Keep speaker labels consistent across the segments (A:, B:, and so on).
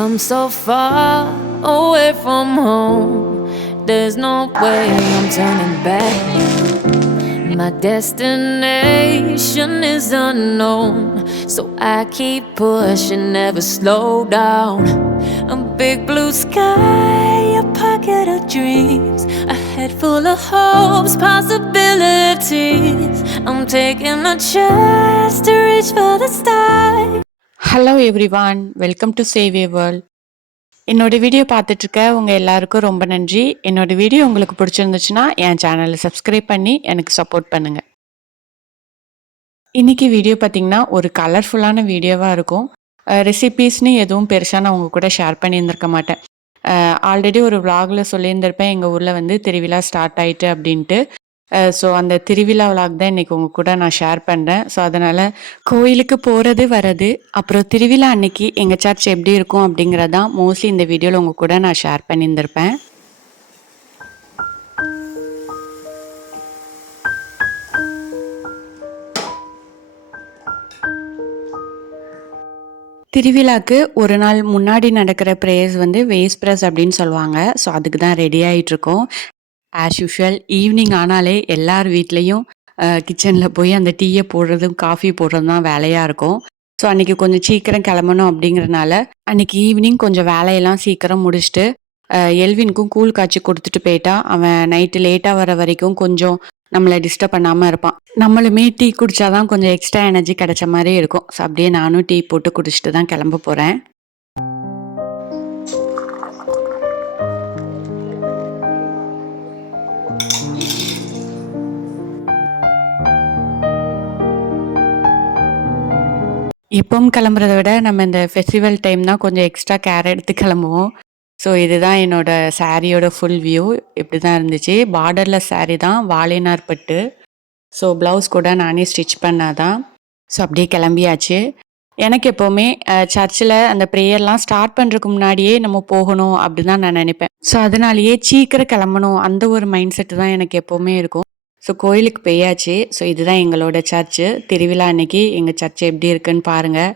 A: come so far away from home. There's no way I'm turning back. My destination is unknown, so I keep pushing, never slow down. A big blue sky, a pocket of dreams, a head full of hopes, possibilities. I'm taking a chance to reach for the stars.
B: Hello everyone welcome to save a world என்னோட video பார்த்துட்ருக்க உங்கள் எல்லாருக்கும் ரொம்ப நன்றி. என்னோட video உங்களுக்கு பிடிச்சிருந்துச்சுன்னா என் சேனலை சப்ஸ்கிரைப் பண்ணி எனக்கு சப்போர்ட் பண்ணுங்கள் இன்னைக்கு வீடியோ பார்த்தீங்கன்னா ஒரு கலர்ஃபுல்லான வீடியோவாக இருக்கும். ரெசிபீஸ்னு எதுவும் பெருசாக நான் உங்கள் கூட ஷேர் பண்ணியிருந்திருக்க மாட்டேன். ஆல்ரெடி ஒரு vlogல சொல்லியிருந்திருப்பேன். எங்கள் ஊரில் வந்து திருவிழா ஸ்டார்ட் ஆயிட்டு அப்படின்ட்டு. ஸோ அந்த திருவிழா விளாக் தான் இன்னைக்கு உங்கள் கூட நான் ஷேர் பண்ணுறேன் ஸோ அதனால் கோயிலுக்கு போகிறது வர்றது அப்புறம் திருவிழா அன்னைக்கு எங்கள் சர்ச் எப்படி இருக்கும் அப்படிங்கிறதான் மோஸ்ட்லி இந்த வீடியோவில் உங்கள் கூட நான் ஷேர் பண்ணியிருந்திருப்பேன். திருவிழாக்கு ஒரு நாள் முன்னாடி நடக்கிற ப்ரேயர்ஸ் வந்து வேஸ்ட் ப்ரெஸ் அப்படின்னு சொல்லுவாங்க. ஸோ அதுக்கு தான் ரெடி ஆகிட்டு இருக்கோம். ஆஸ் யூஷுவல் ஈவினிங் ஆனாலே எல்லார் வீட்லேயும் கிச்சனில் போய் அந்த டீயை போடுறதும் காஃபி போடுறதும் தான் வேலையாக இருக்கும். ஸோ அன்றைக்கி கொஞ்சம் சீக்கிரம் கிளம்பணும் அப்படிங்கிறனால அன்றைக்கி ஈவினிங் கொஞ்சம் வேலையெல்லாம் சீக்கிரம் முடிச்சுட்டு எல்வினுக்கும் கூழ் காய்ச்சி கொடுத்துட்டு போயிட்டா. அவன் நைட்டு லேட்டாக வர வரைக்கும் கொஞ்சம் நம்மளை டிஸ்டர்ப் பண்ணாமல் இருப்பான். நம்மளுமே டீ குடித்தாதான் கொஞ்சம் எக்ஸ்ட்ரா எனர்ஜி கிடைச்ச மாதிரி இருக்கும். ஸோ அப்படியே நானும் டீ போட்டு குடிச்சிட்டு தான் கிளம்ப போகிறேன் எப்பவும் கிளம்புறத விட நம்ம இந்த ஃபெஸ்டிவல் டைம் தான் கொஞ்சம் எக்ஸ்ட்ரா கேர் எடுத்து கிளம்புவோம். ஸோ இதுதான் என்னோட சாரியோட ஃபுல் வியூ இப்படி தான் இருந்துச்சு. பார்டரில் saree தான் வாழைநார் பட்டு. ஸோ ப்ளவுஸ் கூட நானே ஸ்டிச் பண்ணாதான். ஸோ அப்படியே கிளம்பியாச்சு. எனக்கு எப்போவுமே சர்ச்சில் அந்த ப்ரேயர்லாம் ஸ்டார்ட் பண்ணுறதுக்கு முன்னாடியே நம்ம போகணும் அப்படி தான் நான் நினைப்பேன். ஸோ அதனாலேயே சீக்கிரம் கிளம்பணும். அந்த ஒரு மைண்ட் செட்டு தான் எனக்கு எப்போவுமே இருக்கும். ஸோ கோயிலுக்கு போயாச்சு. ஸோ இதுதான் எங்களோட சர்ச்சு திருவிழா அன்னைக்கு எங்கள் சர்ச் எப்படி இருக்குன்னு பாருங்கள்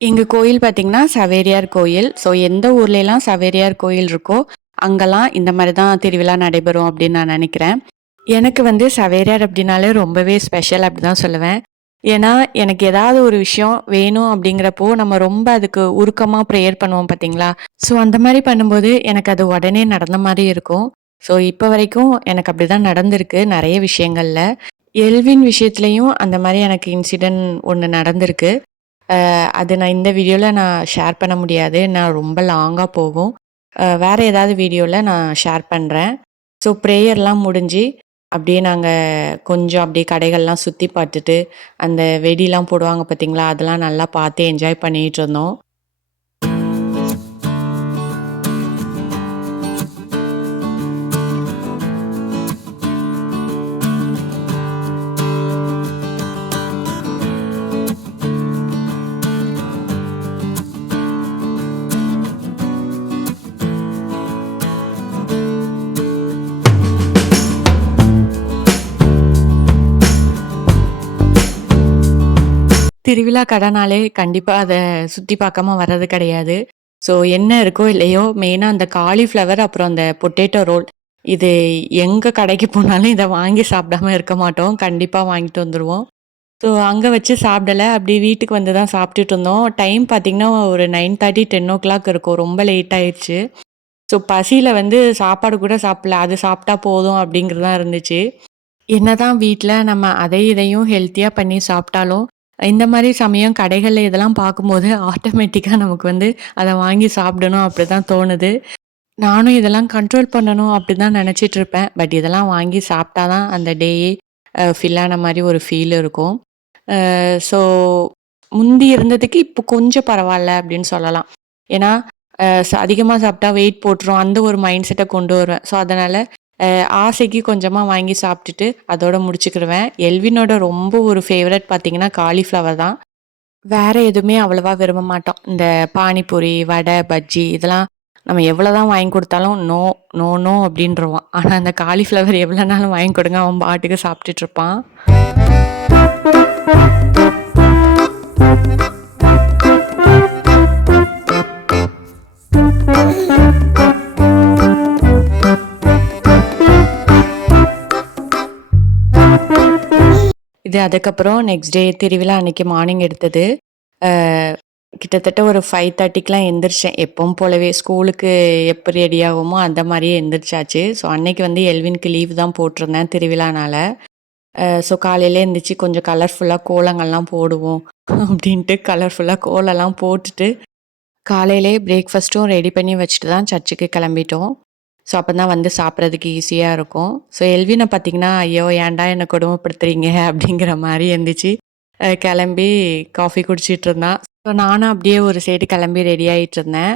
B: எங்கள் கோயில் பார்த்தீங்கன்னா சவேரியார் கோயில். ஸோ எந்த ஊர்லெலாம் சவேரியார் கோயில் இருக்கோ அங்கெல்லாம் இந்த மாதிரி தான் திருவிழா நடைபெறும் அப்படின்னு நான் நினைக்கிறேன். எனக்கு வந்து சவேரியார் அப்படின்னாலே ரொம்பவே ஸ்பெஷல் அப்படி தான் சொல்லுவேன். ஏன்னா எனக்கு ஏதாவது ஒரு விஷயம் வேணும் அப்படிங்கிறப்போ நம்ம ரொம்ப அதுக்கு உருக்கமாக ப்ரேயர் பண்ணுவோம் பார்த்தீங்களா ஸோ அந்த மாதிரி பண்ணும்போது எனக்கு அது உடனே நடந்த மாதிரி இருக்கும். ஸோ இப்போ வரைக்கும் எனக்கு அப்படி தான் நடந்திருக்கு நிறைய விஷயங்களில். எல்வின் விஷயத்துலையும் அந்த மாதிரி எனக்கு இன்சிடென்ட் ஒன்று நடந்திருக்கு. அது நான் இந்த வீடியோவில் நான் ஷேர் பண்ண முடியாது. நான் ரொம்ப லாங்காக போகும். வேறு வேற ஏதாவது வீடியோவில் நான் ஷேர் பண்ணுறேன் ஸோ ப்ரேயர்லாம் முடிஞ்சு அப்படியே நாங்கள் கொஞ்சம் அப்படியே கடைகள்லாம் சுற்றி பார்த்துட்டு அந்த வெடிலாம் போடுவாங்க பார்த்தீங்களா அதெல்லாம் நல்லா பார்த்து என்ஜாய் பண்ணிகிட்டு இருந்தோம். திருவிழா கடைனாலே கண்டிப்பாக அதை சுற்றி பார்க்காம வர்றது கிடையாது. ஸோ என்ன இருக்கோ இல்லையோ மெயினாக அந்த காலிஃப்ளவர் அப்புறம் அந்த பொட்டேட்டோ ரோல் இது எங்கே கடைக்கு போனாலும் இதை வாங்கி சாப்பிடாம இருக்க மாட்டோம். கண்டிப்பாக வாங்கிட்டு வந்துடுவோம் ஸோ அங்கே வச்சு சாப்பிடல. அப்படி வீட்டுக்கு வந்து தான் சாப்பிட்டுட்டு இருந்தோம். டைம் பார்த்திங்கன்னா ஒரு nine thirty ten o'clock இருக்கும். ரொம்ப லேட் ஆயிடுச்சு. ஸோ பசியில் வந்து சாப்பாடு கூட சாப்பிடல. அது சாப்பிட்டா போதும் அப்படிங்கிறது தான் இருந்துச்சு. என்னதான் வீட்டில் நம்ம அதை இதையும் ஹெல்த்தியாக பண்ணி சாப்பிட்டாலும் இந்த மாதிரி சமயம் கடைகளில் இதெல்லாம் பார்க்கும்போது ஆட்டோமேட்டிக்காக நமக்கு வந்து அதை வாங்கி சாப்பிடணும் அப்படி தான் தோணுது. நானும் இதெல்லாம் கண்ட்ரோல் பண்ணணும் அப்படி தான் நினச்சிட்டு இருப்பேன். பட் இதெல்லாம் வாங்கி சாப்பிட்டா தான் அந்த டேயே ஃபில் ஆன மாதிரி ஒரு ஃபீல் இருக்கும். ஸோ முந்தி இருந்ததுக்கு இப்போ கொஞ்சம் பரவாயில்ல அப்படின்னு சொல்லலாம். ஏன்னா அதிகமாக சாப்பிட்டா வெயிட் போட்டுரும். அந்த ஒரு மைண்ட் செட்டை கொண்டு வருவேன். ஸோ அதனால் ஆசைக்கு கொஞ்சமாக வாங்கி சாப்பிட்டுட்டு அதோட முடிச்சுக்கிடுவேன். எல்வினோட ரொம்ப ஒரு ஃபேவரட் பார்த்தீங்கன்னா காலிஃப்ளவர் தான். வேற எதுவுமே அவ்வளவா விரும்ப மாட்டோம். இந்த பானிபூரி வடை பஜ்ஜி இதெல்லாம் நம்ம எவ்வளோதான் வாங்கி கொடுத்தாலும் நோ நோ நோ அப்படின்றவான் ஆனால் அந்த காலிஃப்ளவர் எவ்வளோ நாளும் வாங்கி கொடுங்க அவன் பாட்டுக்கு சாப்பிட்டுட்டு இருப்பான். இது அதுக்கப்புறம் நெக்ஸ்ட் டே திருவிழா அன்னைக்கு மார்னிங் எடுத்தது. கிட்டத்தட்ட ஒரு 5:30க்குலாம் எந்திரிச்சேன். எப்பவும் போலவே ஸ்கூலுக்கு எப்போ ரெடி ஆகுமோ அந்த மாதிரியே எந்திரிச்சாச்சு. ஸோ அன்னைக்கு வந்து எல்வின்க்கு லீவ் தான் போட்டிருந்தேன் திருவிழானால. ஸோ காலையிலே எழுந்திரிச்சு கொஞ்சம் கலர்ஃபுல்லாக கோலங்கள்லாம் போடுவோம் அப்படின்ட்டு கலர்ஃபுல்லாக கோலம்லாம் போட்டுட்டு, காலையிலே பிரேக்ஃபாஸ்ட்டும் ரெடி பண்ணி வச்சுட்டு தான் சர்ச்சுக்கு கிளம்பிட்டோம். ஸோ அப்போ தான் வந்து சாப்பிட்றதுக்கு ஈஸியாக இருக்கும். ஸோ எல்வினை பார்த்தீங்கன்னா, "ஐயோ! ஏன்டா என்னை கொடுமைப்படுத்துறீங்க?" அப்படிங்கிற மாதிரி இருந்துச்சு. கிளம்பி காஃபி குடிச்சிட்டு இருந்தான். ஸோ நானும் அப்படியே ஒரு சைடு கிளம்பி ரெடி ஆகிட்டு இருந்தேன்.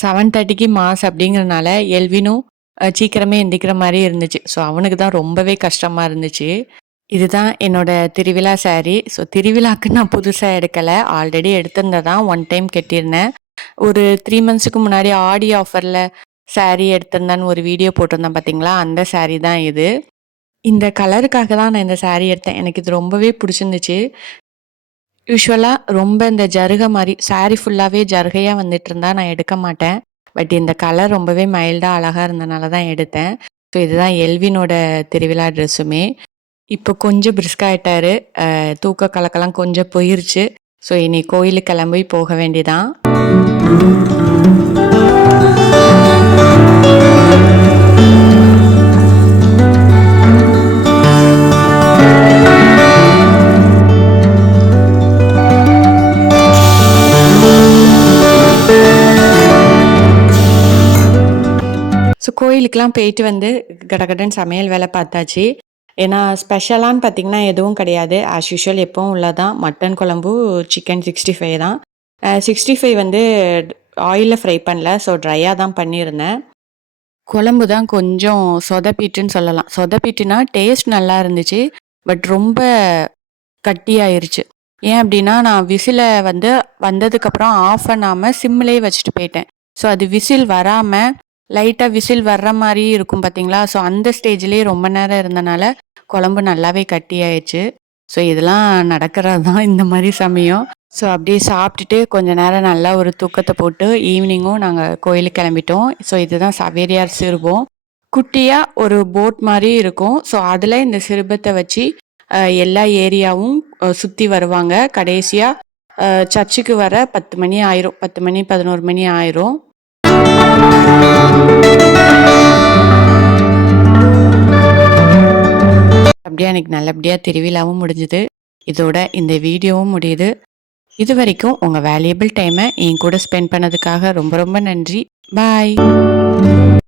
B: செவன் தேர்ட்டிக்கு மாஸ் அப்படிங்கிறனால எல்வினும் சீக்கிரமே எந்திக்கிற மாதிரி இருந்துச்சு. ஸோ அவனுக்கு தான் ரொம்பவே கஷ்டமாக இருந்துச்சு. இதுதான் என்னோட திருவிழா சாரி. ஸோ திருவிழாக்கு நான் புதுசாக எடுக்கலை ஆல்ரெடி எடுத்திருந்ததான் ஒன் டைம் கட்டியிருந்தேன். ஒரு த்ரீ மந்த்ஸுக்கு முன்னாடி ஆடி ஆஃபரில் சாரி எடுத்திருந்தேன்னு ஒரு வீடியோ போட்டிருந்தேன் பார்த்தீங்களா? அந்த சாரி தான் இது. இந்த கலருக்காக தான் நான் இந்த சாரி எடுத்தேன். எனக்கு இது ரொம்பவே பிடிச்சிருந்துச்சு யூஸ்வலாக ரொம்ப இந்த ஜருக மாரி சாரி ஜருகையாக வந்துட்டு இருந்தா நான் எடுக்க மாட்டேன். பட் இந்த கலர் ரொம்பவே மைல்டாக அழகாக இருந்தனால தான் எடுத்தேன். ஸோ இதுதான் எல்வினோட திருவிழா ட்ரெஸ்ஸுமே. இப்போ கொஞ்சம் பிரிஸ்க் ஆகிட்டாரு தூக்க கலக்கெல்லாம் கொஞ்சம் போயிருச்சு. ஸோ இனி கோயிலுக்கு கிளம்பி போக வேண்டியதான். ஸோ கோயிலுக்கெல்லாம் போயிட்டு வந்து கடகடன் சமையல் வேலை பார்த்தாச்சு. ஏன்னா ஸ்பெஷலான்னு பார்த்தீங்கன்னா எதுவும் கிடையாது. ஆஸ் யூஷுவல் எப்பவும் உள்ளதான். மட்டன் குழம்பு, சிக்கன் 65 தான். சிக்ஸ்டி ஃபைவ் வந்து ஆயிலில் ஃப்ரை பண்ணல. ஸோ ட்ரையாக தான் பண்ணியிருந்தேன். குழம்பு தான் கொஞ்சம் சொதப்பிட்டுன்னு சொல்லலாம். சொதப்பிட்டுனா டேஸ்ட் நல்லா இருந்துச்சு. பட் ரொம்ப கட்டியாயிருச்சு. ஏன் அப்படின்னா, நான் விசிலை வந்து வந்ததுக்கப்புறம் ஆஃப் பண்ணாமல் சிம்லயே வச்சுட்டு போயிட்டேன். ஸோ அது விசில் வராமல் லைட்டாக விசில் வர்ற மாதிரி இருக்கும் பார்த்தீங்களா? ஸோ அந்த ஸ்டேஜ்லேயே ரொம்ப நேரம் இருந்தனால குழம்பு நல்லாவே கட்டியாயிடுச்சு ஸோ இதெல்லாம் நடக்கிறது தான் இந்த மாதிரி சமயம். ஸோ அப்படியே சாப்பிட்டுட்டு கொஞ்ச நேரம் நல்லா ஒரு தூக்கத்தை போட்டு ஈவினிங்கும் நாங்கள் கோயிலுக்கு கிளம்பிட்டோம். ஸோ இதுதான் சவேரியார் சிறுவம். குட்டியாக ஒரு போட் மாதிரி இருக்கும். ஸோ அதில் இந்த சிறுபத்தை வச்சு எல்லா ஏரியாவும் சுற்றி வருவாங்க. கடைசியாக சர்ச்சுக்கு வர 10 மணி ஆயிரும். 10 மணி, 11 மணி ஆயிரும். அப்படியே அன்னைக்கு நல்லபடியா திருவிழாவும் முடிஞ்சுது. இதோட இந்த வீடியோவும் முடியுது. இது வரைக்கும் உங்க வேல்யூபிள் டைம என் கூட ஸ்பெண்ட் பண்ணதுக்காக ரொம்ப ரொம்ப நன்றி. பாய்.